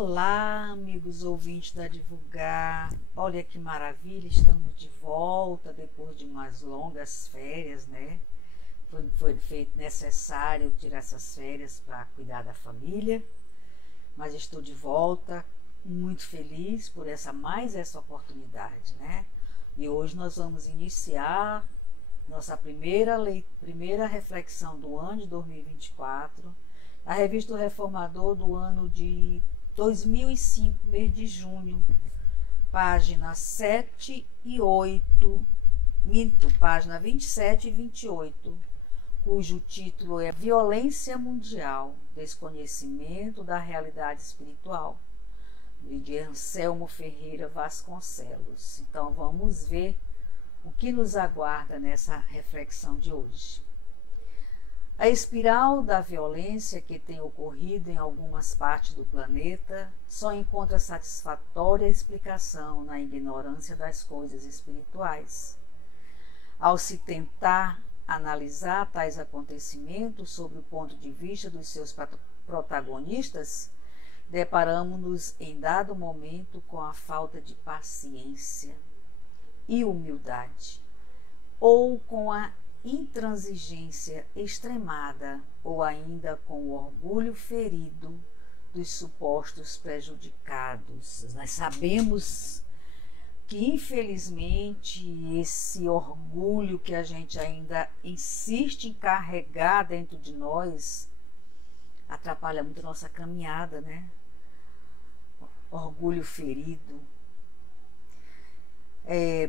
Olá, amigos ouvintes da Divulgar. Olha que maravilha, estamos de volta depois de umas longas férias, né? Foi feito necessário tirar essas férias para cuidar da família, mas estou de volta, muito feliz por mais essa oportunidade, né? E hoje nós vamos iniciar nossa primeira reflexão do ano de 2024, a Revista do Reformador do ano de 2005, mês de junho, páginas 7 e 8, página 27 e 28, cujo título é Violência Mundial, Desconhecimento da Realidade Espiritual, de Anselmo Ferreira Vasconcelos. Então vamos ver o que nos aguarda nessa reflexão de hoje. A espiral da violência que tem ocorrido em algumas partes do planeta só encontra satisfatória explicação na ignorância das coisas espirituais. Ao se tentar analisar tais acontecimentos sob o ponto de vista dos seus protagonistas, deparamos-nos em dado momento com a falta de paciência e humildade, ou com a intransigência extremada, ou ainda com o orgulho ferido dos supostos prejudicados. Nós sabemos que, infelizmente, esse orgulho que a gente ainda insiste em carregar dentro de nós atrapalha muito a nossa caminhada, né? Orgulho ferido.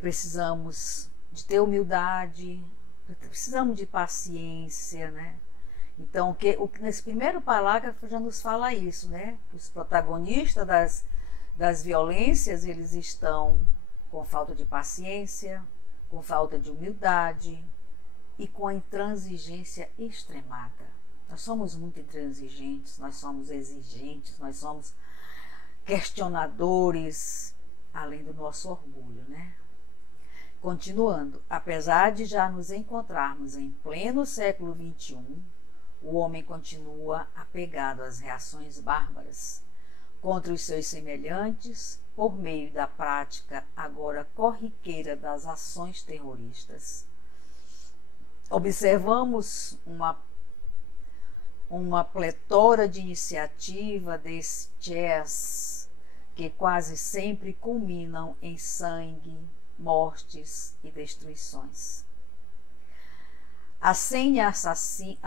Precisamos de ter humildade, precisamos de paciência, né? Então, nesse primeiro parágrafo já nos fala isso, né? Os protagonistas das violências, eles estão com falta de paciência, com falta de humildade e com a intransigência extremada. Nós somos muito intransigentes, nós somos exigentes, nós somos questionadores, além do nosso orgulho, né? Continuando, apesar de já nos encontrarmos em pleno século XXI, o homem continua apegado às reações bárbaras contra os seus semelhantes por meio da prática agora corriqueira das ações terroristas. Observamos uma pletora de iniciativa destes que quase sempre culminam em sangue, mortes e destruições. A sanha assassina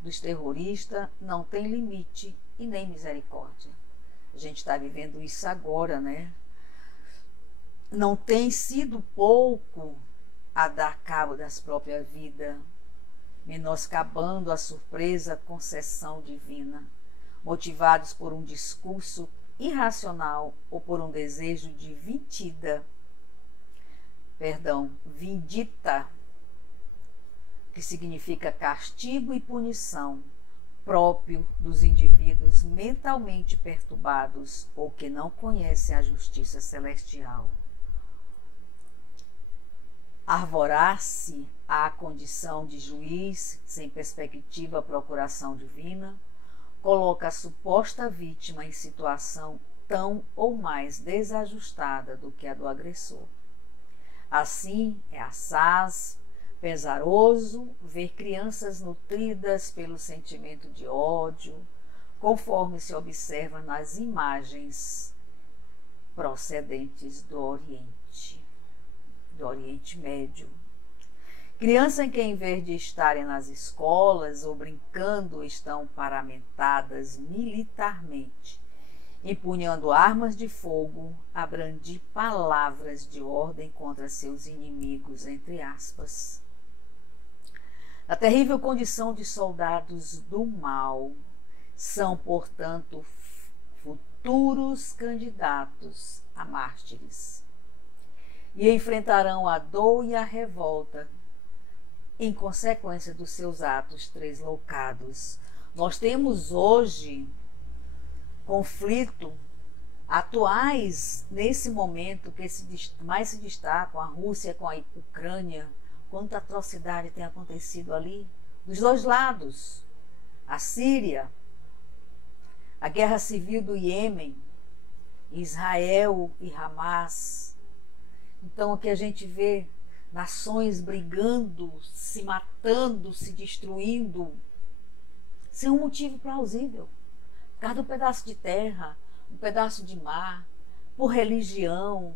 dos terroristas não tem limite e nem misericórdia. A gente está vivendo isso agora, né? Não tem sido pouco a dar cabo das próprias vidas, menoscabando a surpresa concessão divina, motivados por um discurso irracional ou por um desejo de vindita, que significa castigo e punição, próprio dos indivíduos mentalmente perturbados ou que não conhecem a justiça celestial. Arvorar-se à condição de juiz sem perspectiva à procuração divina coloca a suposta vítima em situação tão ou mais desajustada do que a do agressor. Assim, é assaz, pesaroso ver crianças nutridas pelo sentimento de ódio, conforme se observa nas imagens procedentes do Oriente Médio. Crianças em que, em vez de estarem nas escolas ou brincando, estão paramentadas militarmente, empunhando armas de fogo, a brandir palavras de ordem contra seus inimigos, entre aspas. A terrível condição de soldados do mal são, portanto, futuros candidatos a mártires, e enfrentarão a dor e a revolta em consequência dos seus atos tresloucados. Nós temos hoje conflitos atuais nesse momento que mais se destacam, a Rússia com a Ucrânia. Quanta atrocidade tem acontecido ali, dos dois lados. A Síria, A guerra civil do Iêmen, Israel e Hamas. Então, o que a gente vê, nações brigando, se matando, se destruindo, sem um motivo plausível. Por causa de um pedaço de terra, um pedaço de mar, por religião,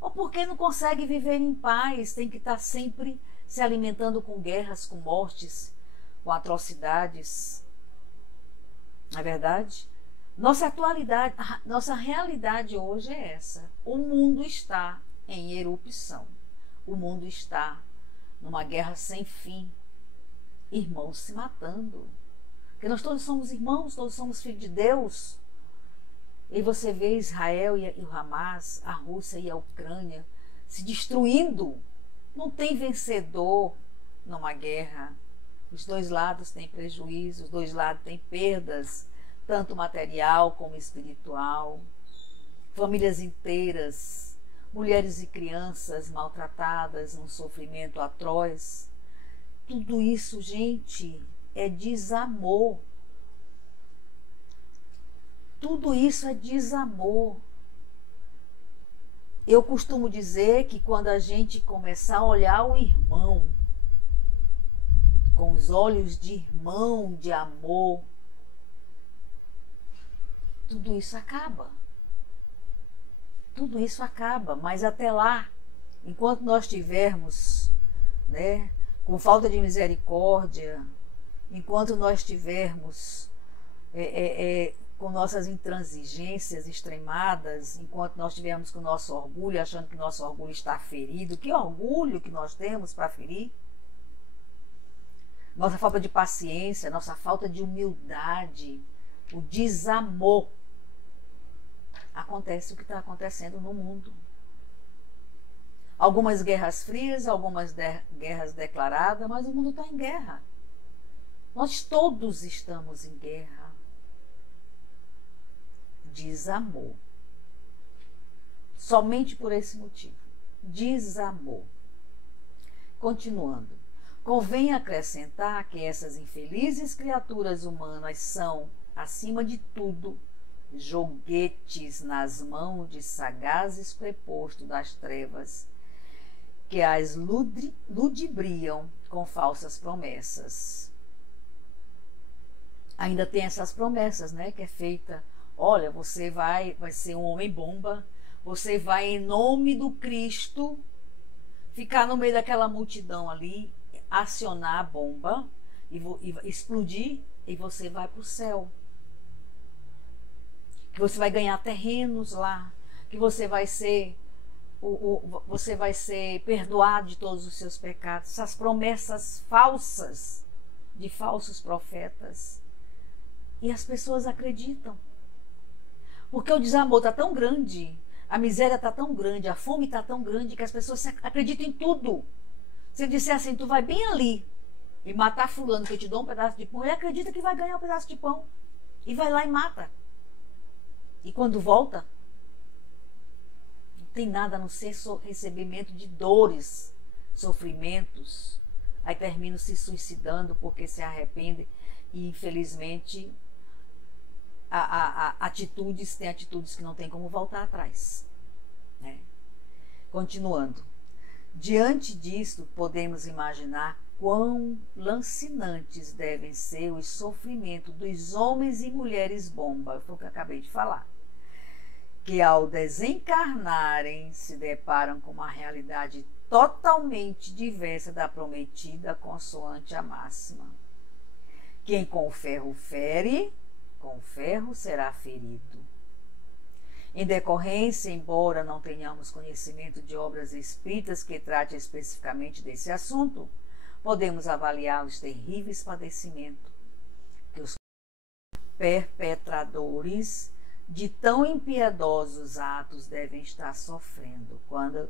ou porque não consegue viver em paz, tem que estar sempre se alimentando com guerras, com mortes, com atrocidades. Não é verdade? Nossa atualidade, nossa realidade hoje é essa. O mundo está em erupção. O mundo está numa guerra sem fim. Irmãos se matando. Porque nós todos somos irmãos, todos somos filhos de Deus. E você vê Israel e o Hamas, a Rússia e a Ucrânia se destruindo. Não tem vencedor numa guerra. Os dois lados têm prejuízo, os dois lados têm perdas, tanto material como espiritual. Famílias inteiras, mulheres e crianças maltratadas num sofrimento atroz. Tudo isso, gente, é desamor. Tudo isso é desamor. Eu costumo dizer que quando a gente começar a olhar o irmão com os olhos de irmão, de amor, tudo isso acaba. Tudo isso acaba, mas até lá, enquanto nós tivermos, né, com falta de misericórdia, enquanto nós tivermos com nossas intransigências extremadas, enquanto nós tivermos com o nosso orgulho, achando que nosso orgulho está ferido, que orgulho que nós temos para ferir? Nossa falta de paciência, nossa falta de humildade, o desamor. Acontece o que está acontecendo no mundo. Algumas guerras frias, algumas guerras declaradas, mas o mundo está em guerra. Nós todos estamos em guerra. Desamor. Somente por esse motivo. Desamor. Continuando. Convém acrescentar que essas infelizes criaturas humanas são, acima de tudo, joguetes nas mãos de sagazes prepostos das trevas, que as ludibriam com falsas promessas. Ainda tem essas promessas, né, que é feita: olha, você vai ser um homem-bomba, você vai, em nome do Cristo, ficar no meio daquela multidão ali, acionar a bomba e explodir, e você vai para o céu. Que você vai ganhar terrenos lá, que você vai ser perdoado de todos os seus pecados. Essas promessas falsas de falsos profetas. E as pessoas acreditam. Porque o desamor está tão grande, a miséria está tão grande, a fome está tão grande, que as pessoas acreditam em tudo. Se ele disser assim, tu vai bem ali e matar fulano, que eu te dou um pedaço de pão, ele acredita que vai ganhar um pedaço de pão. E vai lá e mata. E quando volta, não tem nada a não ser recebimento de dores, sofrimentos. Aí termina se suicidando porque se arrepende e, infelizmente, tem atitudes que não tem como voltar atrás. Né? Continuando. Diante disto, podemos imaginar quão lancinantes devem ser os sofrimentos dos homens e mulheres bomba, foi o que eu acabei de falar, que ao desencarnarem se deparam com uma realidade totalmente diversa da prometida, consoante a máxima. Quem com ferro fere, com ferro será ferido. Em decorrência, embora não tenhamos conhecimento de obras espíritas que trate especificamente desse assunto, podemos avaliar os terríveis padecimentos que os perpetradores de tão impiedosos atos devem estar sofrendo quando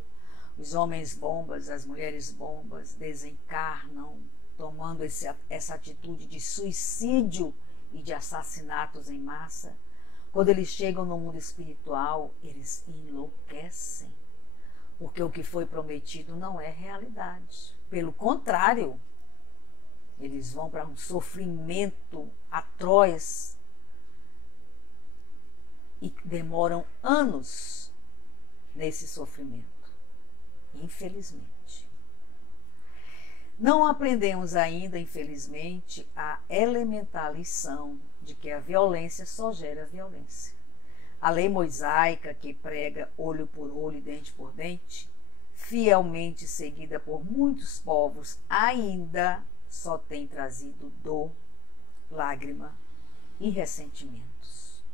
os homens bombas, as mulheres bombas desencarnam, tomando essa atitude de suicídio e de assassinatos em massa. Quando eles chegam no mundo espiritual, eles enlouquecem, porque o que foi prometido não é realidade. Pelo contrário, eles vão para um sofrimento atroz, e demoram anos nesse sofrimento, infelizmente. Não aprendemos ainda, infelizmente, a elementar lição de que a violência só gera violência. A lei mosaica, que prega olho por olho e dente por dente, fielmente seguida por muitos povos, ainda só tem trazido dor, lágrima e ressentimentos.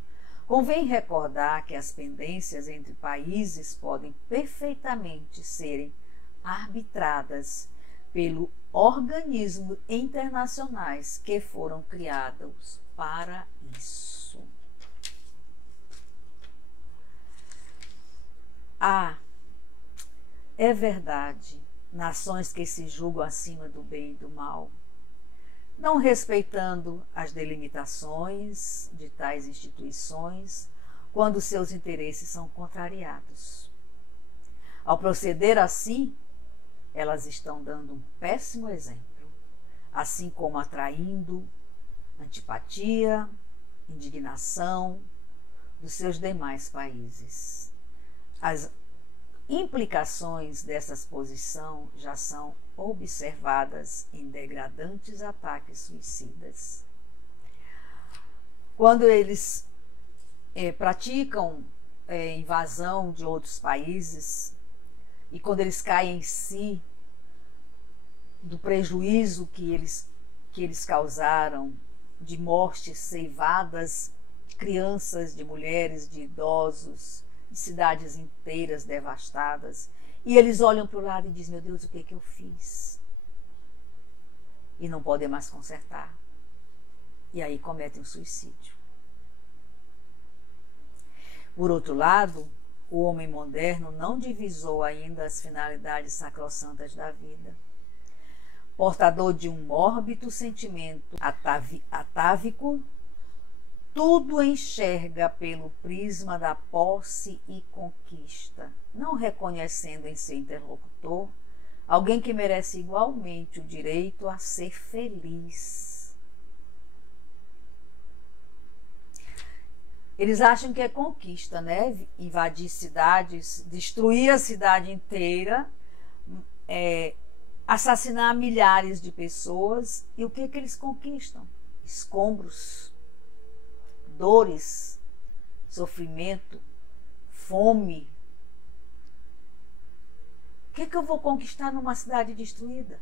Convém recordar que as pendências entre países podem perfeitamente serem arbitradas pelo organismos internacionais que foram criados para isso. É verdade, nações que se julgam acima do bem e do mal, não respeitando as delimitações de tais instituições quando seus interesses são contrariados. Ao proceder assim, elas estão dando um péssimo exemplo, assim como atraindo antipatia, indignação dos seus demais países. As implicações dessa posição já são observadas em degradantes ataques suicidas. Quando eles praticam invasão de outros países e quando eles caem em si do prejuízo que eles causaram, de mortes ceivadas, crianças, de mulheres, de idosos, de cidades inteiras devastadas, e eles olham para o lado e dizem: meu Deus, o que é que eu fiz? E não podem mais consertar. E aí cometem um suicídio. Por outro lado, o homem moderno não divisou ainda as finalidades sacrossantas da vida. Portador de um mórbido sentimento atávico, tudo enxerga pelo prisma da posse e conquista, não reconhecendo em seu interlocutor alguém que merece igualmente o direito a ser feliz. Eles acham que é conquista, né? Invadir cidades, destruir a cidade inteira, assassinar milhares de pessoas. E o que eles conquistam? Escombros, dores, sofrimento, fome. O que eu vou conquistar numa cidade destruída?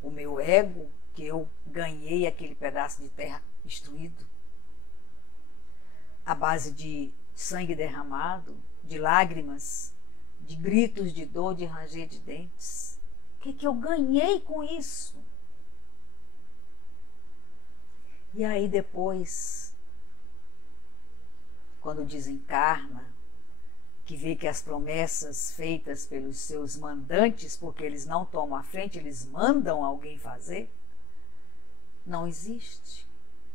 O meu ego, que eu ganhei aquele pedaço de terra destruído, à base de sangue derramado, de lágrimas, de gritos de dor, de ranger de dentes. O que eu ganhei com isso? E aí depois, quando desencarna, que vê que as promessas feitas pelos seus mandantes, porque eles não tomam a frente, eles mandam alguém fazer, não existe.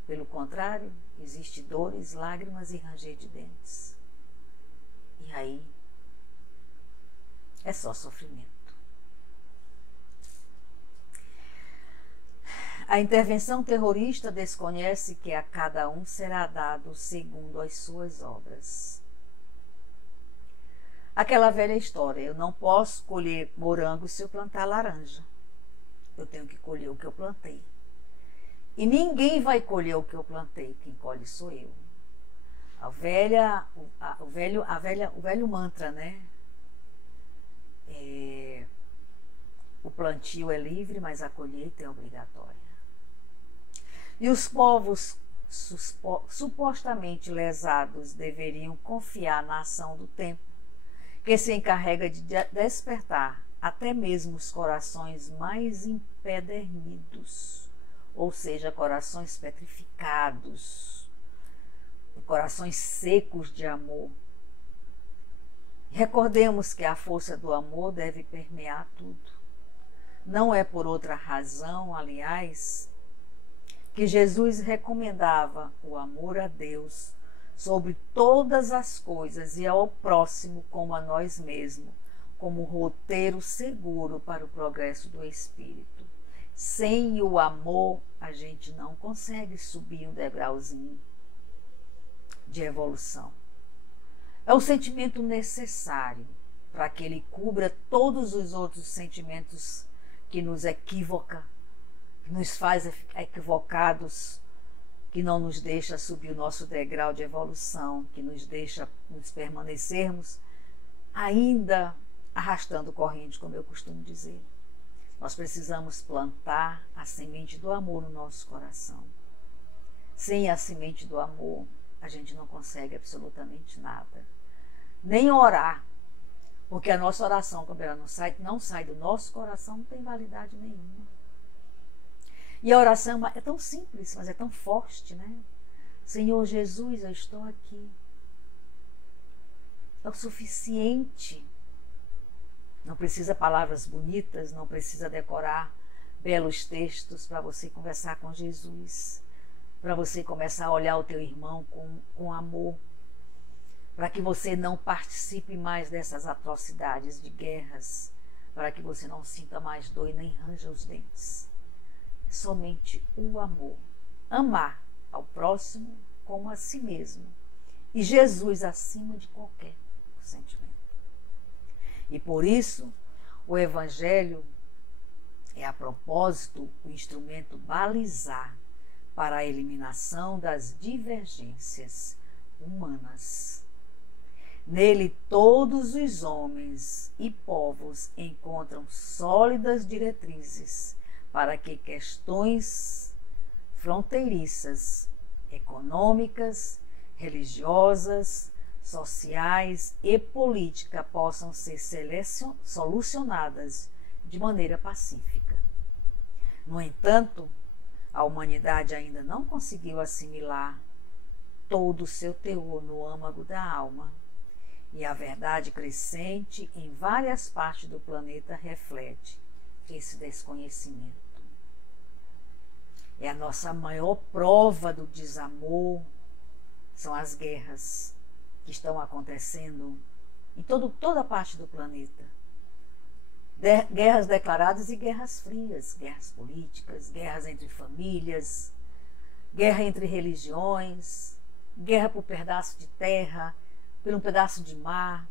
Pelo contrário, existe dores, lágrimas e ranger de dentes. E aí é só sofrimento. A intervenção terrorista desconhece que a cada um será dado segundo as suas obras. Aquela velha história: eu não posso colher morango se eu plantar laranja. Eu tenho que colher o que eu plantei. E ninguém vai colher o que eu plantei, quem colhe sou eu. O velho mantra, né? O plantio é livre, mas a colheita é obrigatória. E os povos supostamente lesados deveriam confiar na ação do tempo, que se encarrega de despertar até mesmo os corações mais empedernidos, ou seja, corações petrificados, corações secos de amor. Recordemos que a força do amor deve permear tudo. Não é por outra razão, aliás, que Jesus recomendava o amor a Deus sobre todas as coisas e ao próximo como a nós mesmos, como roteiro seguro para o progresso do espírito. Sem o amor, a gente não consegue subir um degrauzinho. de evolução. É o sentimento necessário para que ele cubra todos os outros sentimentos que nos equivocam, que nos faz equivocados, que não nos deixa subir o nosso degrau de evolução, que nos deixa nos permanecermos ainda arrastando corrente, como eu costumo dizer. Nós precisamos plantar a semente do amor no nosso coração. Sem a semente do amor, a gente não consegue absolutamente nada. Nem orar, porque a nossa oração, quando ela não sai do nosso coração, não tem validade nenhuma. E a oração é tão simples, mas é tão forte, né? Senhor Jesus, eu estou aqui. É o suficiente. Não precisa palavras bonitas, não precisa decorar belos textos para você conversar com Jesus, para você começar a olhar o teu irmão com amor, para que você não participe mais dessas atrocidades de guerras, para que você não sinta mais dor e nem ranja os dentes. Somente o amor. Amar ao próximo como a si mesmo. E Jesus acima de qualquer sentimento. E por isso, o Evangelho é, a propósito, o instrumento balizar para a eliminação das divergências humanas. Nele, todos os homens e povos encontram sólidas diretrizes para que questões fronteiriças, econômicas, religiosas, sociais e políticas possam ser solucionadas de maneira pacífica. No entanto, a humanidade ainda não conseguiu assimilar todo o seu teor no âmago da alma, e a verdade crescente em várias partes do planeta reflete esse desconhecimento. É a nossa maior prova do desamor, são as guerras que estão acontecendo em toda parte do planeta. Guerras declaradas e guerras frias, guerras políticas, guerras entre famílias, guerra entre religiões, guerra por pedaço de terra, por um pedaço de mar,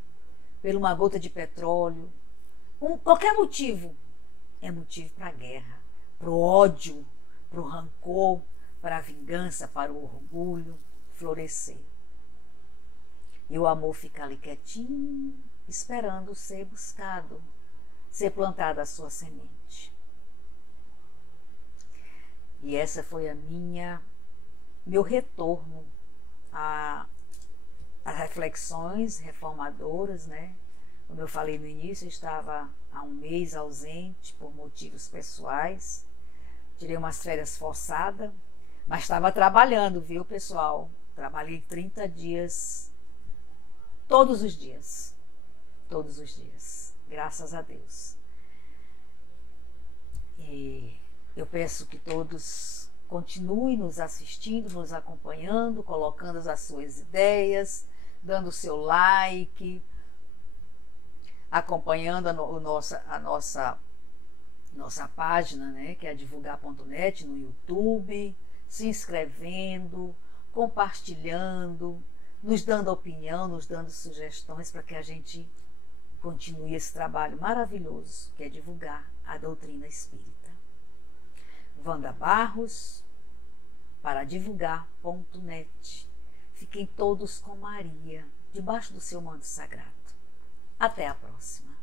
por uma gota de petróleo. Qualquer motivo é motivo para a guerra, para o ódio, para o rancor, para a vingança, para o orgulho florescer. E o amor fica ali quietinho, esperando ser buscado, ser plantada a sua semente. E essa foi meu retorno às reflexões reformadoras, né? Como eu falei no início, eu estava há um mês ausente por motivos pessoais. Tirei umas férias forçadas, mas estava trabalhando, viu, pessoal? Trabalhei 30 dias, todos os dias, graças a Deus. E eu peço que todos continuem nos assistindo, nos acompanhando, colocando as suas ideias, dando o seu like, acompanhando a nossa página, né, que é divulgar.net no YouTube, se inscrevendo, compartilhando, nos dando opinião, nos dando sugestões para que a gente continue esse trabalho maravilhoso que é divulgar a doutrina espírita. Wanda Barros, para divulgar.net. Fiquem todos com Maria, debaixo do seu manto sagrado. Até a próxima.